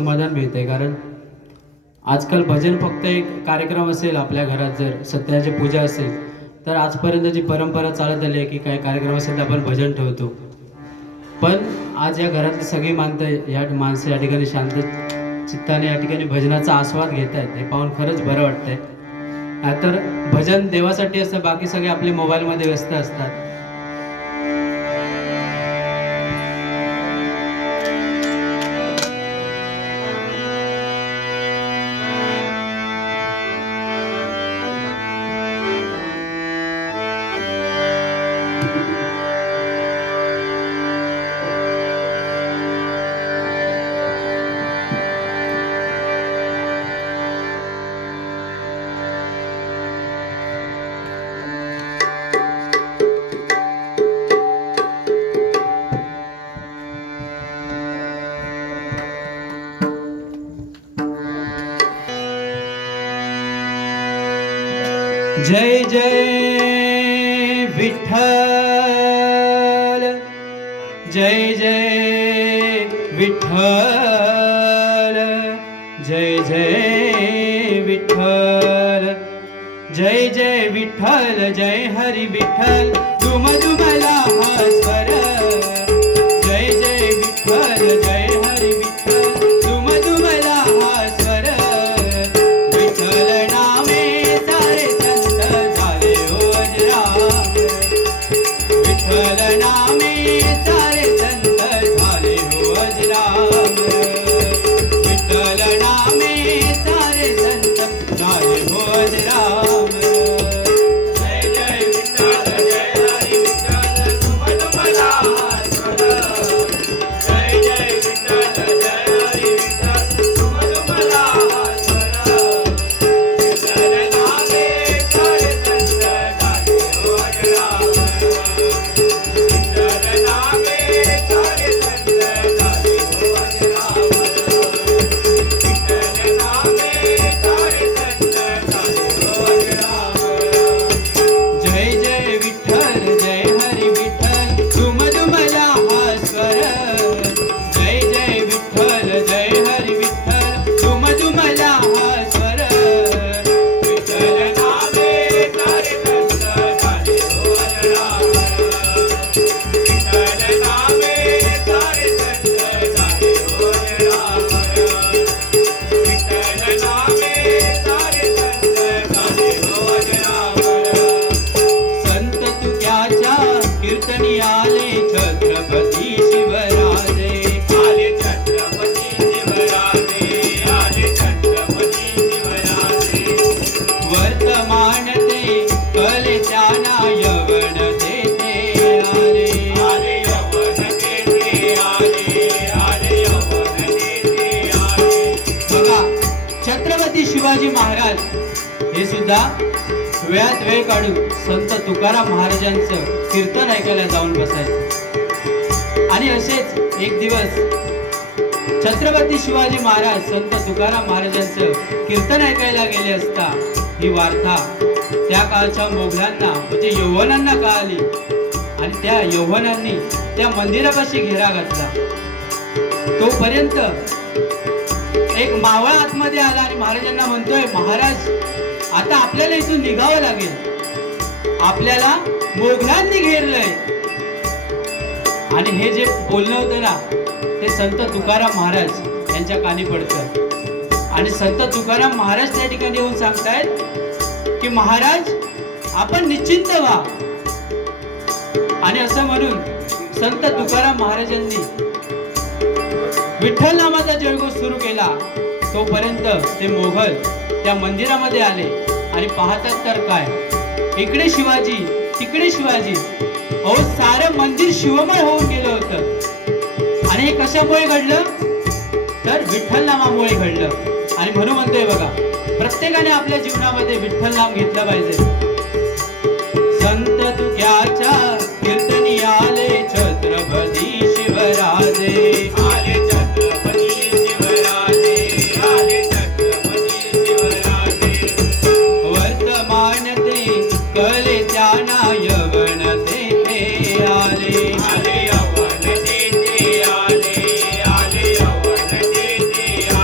समाधान मिळते। कारण आजकाल भजन फक्त एक कार्यक्रम असेल, आपल्या घरात जर सत्याची पूजा असेल तर आजपर्यंत जी परंपरा चालत आली आहे की काही कार्यक्रम असेल तर आपण भजन ठेवतो। पण आज या घरातली सगळी माणसं या ठिकाणी शांत चित्ताने या ठिकाणी भजनाचा आस्वाद घेत आहेत, हे पाहून खरंच बरं वाटतंय। नाहीतर भजन देवासाठी असतं, बाकी सगळे आपले मोबाईलमध्ये व्यस्त असतात। जय जय विठ्ठल, जय जय विठ्ठल, जय जय विठ्ठल, जय जय विठ्ठल, जय हरी विठ्ठल, दुम दुमला हा स्वर। जय जय विठ्ठल, जय हरी विठ्ठल, दुम दुमला हा स्वर। विठ्ठल नामे सारे संत झाले ओजराम, विठ्ठल नामे सारे संत झाले ओजराम, विठ्ठल नामे सारे संत झाले ओजराम। जय जय विठ्ठल, जय हरी विठ्ठल, दुम दुमला हा स्वर। जय जय विठ्ठल, जय हरी विठ्ठल, दुम दुमला हा स्वर। विठ्ठल नामे सारे संत झाले ओजराम, विठ्ठल नामे सारे संत झाले ओजराम, विठ्ठल नामे सारे संत झाले ओजराम। जय जय विठ्ठल, जय हरी विठ्ठल, दुम दुमला हा स्वर। जय जय विठ्ठल, जय हरी विठ्ठल, दुम दुमला हा स्वर। विठ्ठल नामे सारे संत झाले ओजराम, विठ्ठल नामे सारे संत झाले ओजराम, विठ्ठल नामे सारे संत झाले ओजराम। संत तुक्याच्या कीर्तनी आले छत्रपती शिवराजे, आले छत्रपती शिवराजे, आले छत्रपती शिवराजे। वर्तमान ते कले त्यांना यवन देते आले, आले यवन देते आले, आले यवन देते आले। बघा, छत्रपती शिवाजी महाराज हे सुद्धा वेळात वेळ काढून संत तुकाराम महाराजांचं कीर्तन ऐकायला जाऊन बसायचे। आणि असेच एक दिवस छत्रपती शिवाजी महाराज संत तुकाराम महाराजांचं कीर्तन ऐकायला गेले असता ही वार्ता त्या काळच्या मोगलांना म्हणजे यवनांना कळाली। आणि त्या यवनांनी त्या मंदिरापाशी घेरा घातला। तोपर्यंत एक मावळा आतमध्ये आला आणि महाराजांना म्हणतोय, महाराज आता आपल्याला इथून निघावं लागेल, आपल्याला मोगलांनी घेरलंय। आणि हे जे बोलणं होतं ना ते संत तुकाराम महाराज यांच्या कानी पडतं। आणि संत तुकाराम महाराज त्या ठिकाणी येऊन सांगतायत की महाराज आपण निश्चिंत व्हा। आणि असं म्हणून संत तुकाराम महाराजांनी विठ्ठल नामाचा जयघोष सुरू केला। तोपर्यंत ते मोगल त्या मंदिरामध्ये आले आणि पाहतात तर काय, इकडे शिवाजी तिकडे शिवाजी, अहो सारं मंदिर शिवमय होऊन गेलं होतं। आणि हे कशामुळे घडलं तर विठ्ठल नामामुळे घडलं। आणि म्हणून म्हणतोय बघा, प्रत्येकाने आपल्या जीवनामध्ये विठ्ठल नाम घेतलं पाहिजे। संत तुक्याच्या कीर्तनी आले छत्रपती शिवराजे, आले छत्रपती शिवराजे, आले छत्रपती शिवराजे। वर्तमान ते कले त्यांना यवन देते आले, आले यवन देते आले, आले यवन देते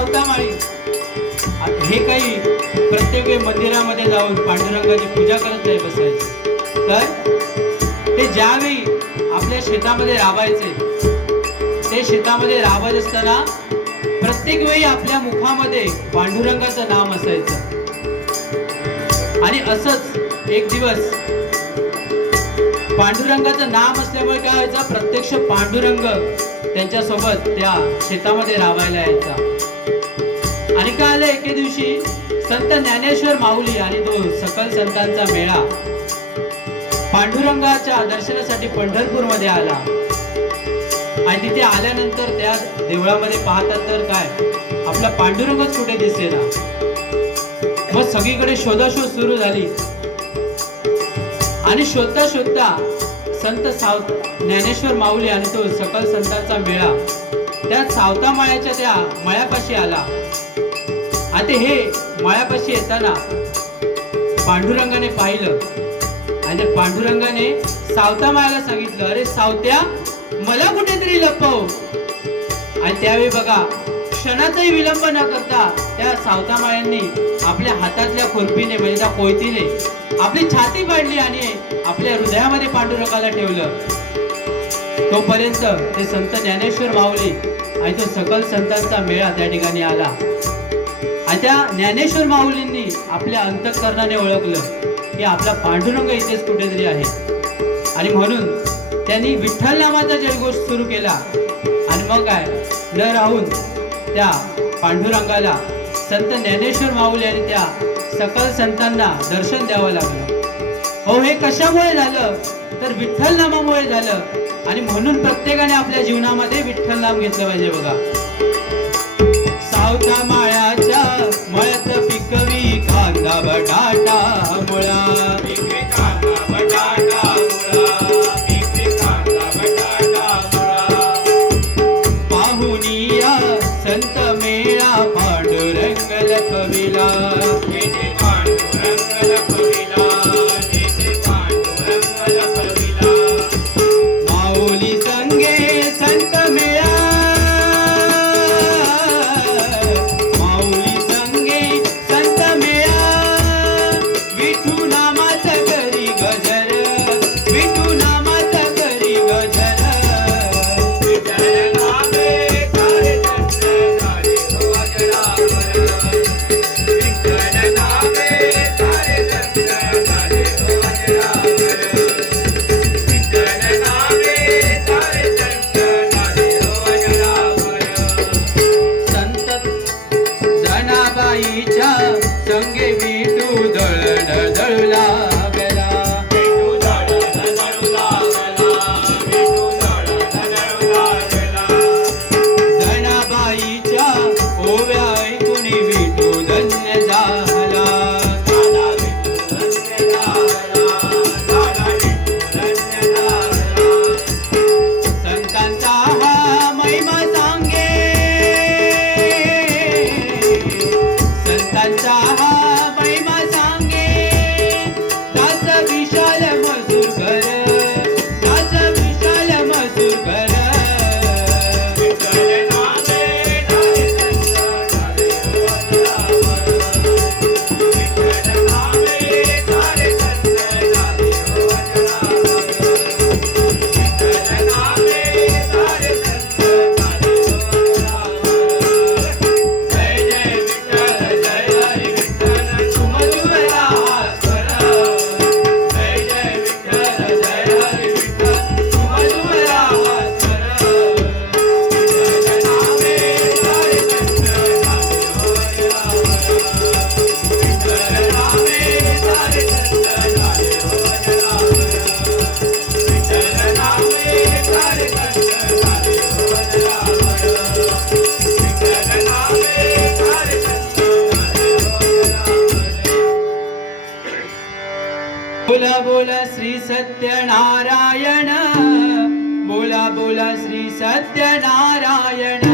सावतामाळी हे काही प्रत्येक वेळी मंदिरामध्ये जाऊन पांडुरंगाची पूजा करत नाही बसायचे, तर ते ज्यावेळी आपल्या शेतामध्ये राबायचे, ते शेतामध्ये राबत असताना प्रत्येक वेळी आपल्या मुखामध्ये पांडुरंगाचं नाम असायचं. आणि असंच एक दिवस पांडुरंगाचं नाम असल्यामुळे काय व्हायचं, प्रत्यक्ष पांडुरंग त्यांच्यासोबत त्या शेतामध्ये राबायला यायचा. आणि काय आलं, एके दिवशी संत ज्ञानेश्वर माऊली आणि तो सकल संतांचा मेळा पांडुरंगाच्या दर्शनासाठी पंढरपूरमध्ये आला. आणि तिथे आल्यानंतर त्या देवळामध्ये पाहतात तर काय, आपला पांडुरंगच कुठे दिसेना. मग सगळीकडे शोधाशोध सुरू झाली. आणि शोधता शोधता संत ज्ञानेश्वर माऊली आणि तो सकल संतांचा मेळा त्या सावता माळ्याच्या त्या मळ्यापाशी आला. आता हे मळ्यापाशी येताना पांडुरंगाने पाहिलं आणि पांडुरंगाने सावता माळ्याला सांगितलं, अरे सावत्या, मला कुठेतरी लपव. आणि त्यावेळी बघा, क्षणाचाही विलंब न करता त्या सावता माळ्यांनी आपल्या हातातल्या खुरपीने म्हणजे त्या कोयतीने आपली छाती पाडली आणि आपल्या हृदयामध्ये पांडुरंगाला ठेवलं. तोपर्यंत ते संत ज्ञानेश्वर माऊली आणि तो सकल संतांचा मेळा त्या ठिकाणी आला. आणि त्या ज्ञानेश्वर माऊलींनी आपल्या अंतःकरणाने ओळखलं की आपला पांडुरंग इथेच कुठेतरी आहे. आणि म्हणून त्यांनी विठ्ठल नामाचा जयघोष सुरू केला. आणि मग काय, न राहून त्या पांडुरंगाला संत ज्ञानेश्वर माऊली आणि त्या सकल संतांना दर्शन द्यावं लागलं. हो, हे कशामुळे झालं, तर विठ्ठल नामामुळे झालं. आणि म्हणून प्रत्येकाने आपल्या जीवनामध्ये विठ्ठल नाम घेतलं पाहिजे. बघा, सावता माळ्याच्या मळ्यात पिकवी कांदा बटाटा मुळा, पिकवी कांदा बटाटा मुळा, पिकवी कांदा बटाटा मुळा. पाहुनिया संत मेळा पांडुरंग लपविला, पांडुरंग लपविला, पांडुरंग लपविला. माऊली संगे संत मेळा, माऊली संगे संत मेळा. विठू नामाचा करी गजर, विठू नामाचा करी गजर. विठ्ठल नामे कारे संत झाले हो अजरामर, विठ्ठल नामे कारे संत झाले हो अजरामर, विठ्ठल नामे कारे संत झाले हो अजरामर. संत जनाबाईच्या संगे विठू दळण दळू लागला, विठू दळण दळू लागला, विठू दळण दळू लागला. जनाबाईच्या ओव्या ऐकून विठू धन्य झाला, झाला विठू धन्य झाला, झाला विठू धन्य झाला. संतांचा हा महिमा सांगे, संतांचा हा महिमा सांगे. दास विशाल मजूर घर, दास विशाल मजूर घर. विठ्ठल नामे झाले संत झाले हो अजरामर, विठ्ठल नामे झाले संत झाले हो अजरामर, विठ्ठल नामे झाले संत झाले हो अजरामर. जय जय विठ्ठल, जय हरी विठ्ठल, सुमधुरा स्वर. जय जय विठ्ठल, जय हरी विठ्ठल, सुमधुरा स्वर. विठ्ठल नामे झाले संत झाले हो अजरामर, विठ्ठल नामे झाले संत झाले हो अजरामर, विठ्ठल नामे झाले संत झाले हो अजरामर, विठ्ठल नामे झाले संत झाले हो अजरामर. बोला बोला श्री सत्यनारायण, बोला बोला श्री सत्यनारायण.